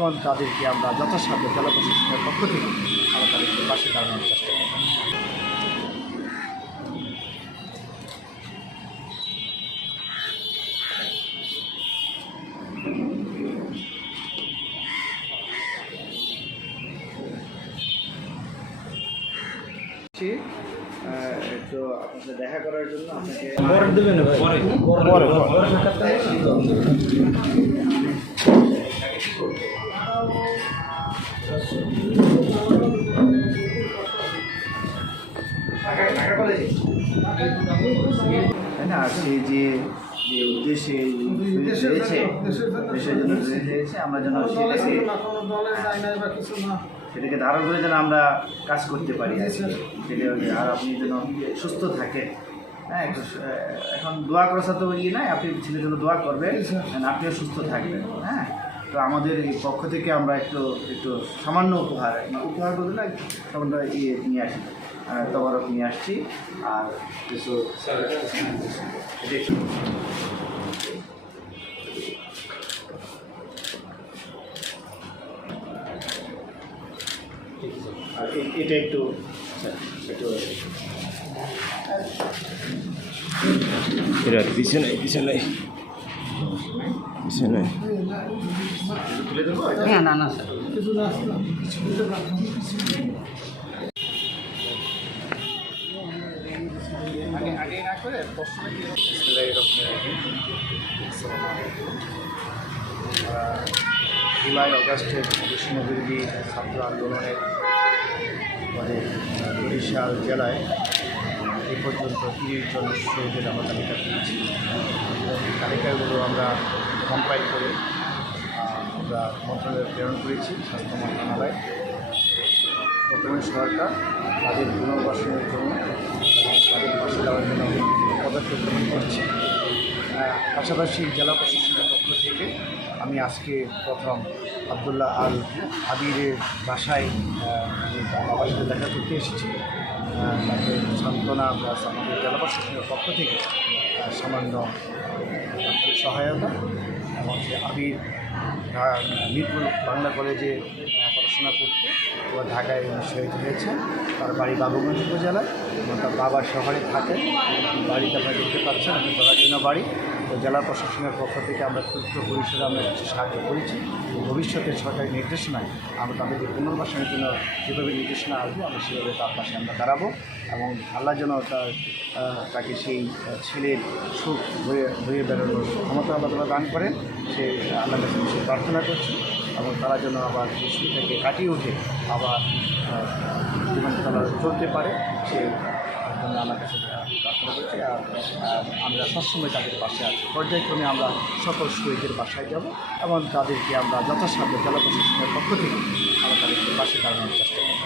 এবং তাদেরকে আমরা যথাসাধ্য জেলা প্রশাসনের পক্ষ থেকে আমরা তাদেরকে পাশে দাঁড়ানোর চেষ্টা করব। আপনাদের দেখা করার জন্য আপনাকে পরে দেবেন পরে, পরে তাই না আর সে যে যে উদ্দেশ্যে রয়েছে দেশের জন্য রয়েছে আমরা যেন সেটাকে সেটাকে ধারণ করে যেন আমরা কাজ করতে পারি আর সেটা আর আপনি যেন সুস্থ থাকেন। হ্যাঁ এখন দোয়া করা তো ইয়ে নাই আপনি ছেলের জন্য দোয়া করবেন আপনিও সুস্থ থাকবেন হ্যাঁ। তো আমাদের এই পক্ষ থেকে আমরা একটু একটু সামান্য উপহার মানে উপহার বলতে না, সামান্য ইয়ে নিয়ে আসি। তবারক নিয়ে আসছি, আর কিছু এটা একটু আর এটা একটু একটু এরা পিছনে পিছনে। হ্যাঁ না না জুলাই অগাস্টের গ্রীষ্মবিরোধী ছাত্র আন্দোলনের পরে বরিশাল জেলায় এ পর্যন্ত তিরিশ জন শহীদের আমরা তালিকা পেয়েছি তালিকাগুলো আমরা কম্পাইল করে আমরা মন্ত্রণালয়ে প্রেরণ করেছি স্বাস্থ্য মন্ত্রণালয় বর্তমান সরকার তাদের পুনর্বাসনের জন্য তাদের পাশে দেওয়ার জন্য পদক্ষেপ গ্রহণ করছে। পাশাপাশি জেলা প্রশাসনের পক্ষ থেকে আমি আজকে প্রথম আবদুল্লাহ আল আবিরের বাসায় আহ, আমি বাবার সাথে দেখা করতে এসেছি। তাকে সান্ত্বনা প্লাস আমাদের জেলা প্রশাসনের পক্ষ থেকে সামান্য সহায়তা এবং ঢা- মিরপুর বাংলা কলেজে পড়াশোনা করতে এবার ঢাকায় শহীদ হয়েছে। তার বাড়ি বাবুগঞ্জ উপজেলায় এবং তার বাবা শহরে থাকেন। বাড়িতে আপনারা দেখতে পাচ্ছেন, আমি জন্য বাড়ি। তো জেলা প্রশাসনের পক্ষ থেকে আমরা ক্ষুদ্র পরিসরে আমরা কিছু সাহায্য করেছি। ভবিষ্যতে সরকারি নির্দেশনায় আমরা তাদেরকে পুনর্বাসনের জন্য যেভাবে নির্দেশনা আসবে, আমরা সেভাবে তার পাশে আমরা দাঁড়াবো এবং আল্লাহ যেন তার তাকে সেই ছেলের সুখ বয়ে বয়ে বেরোনোর ক্ষমতা তালা দান করেন। সে আল্লাহ কাছে সে প্রার্থনা করছি এবং তারা যেন আবার সুখটাকে কাটিয়ে উঠে আবার জীবন চলতে পারে, সে জন্য আমার কাছে আমরা সবসময় তাদের পাশে আছি। পর্যায়ক্রমে আমরা সকল শহীদের বাসায় যাব এবং তাদেরকে আমরা যথাসাধ্য জেলা প্রশাসনের পক্ষ থেকে আমরা তাদেরকে পাশে দাঁড়ানোর চেষ্টা করব।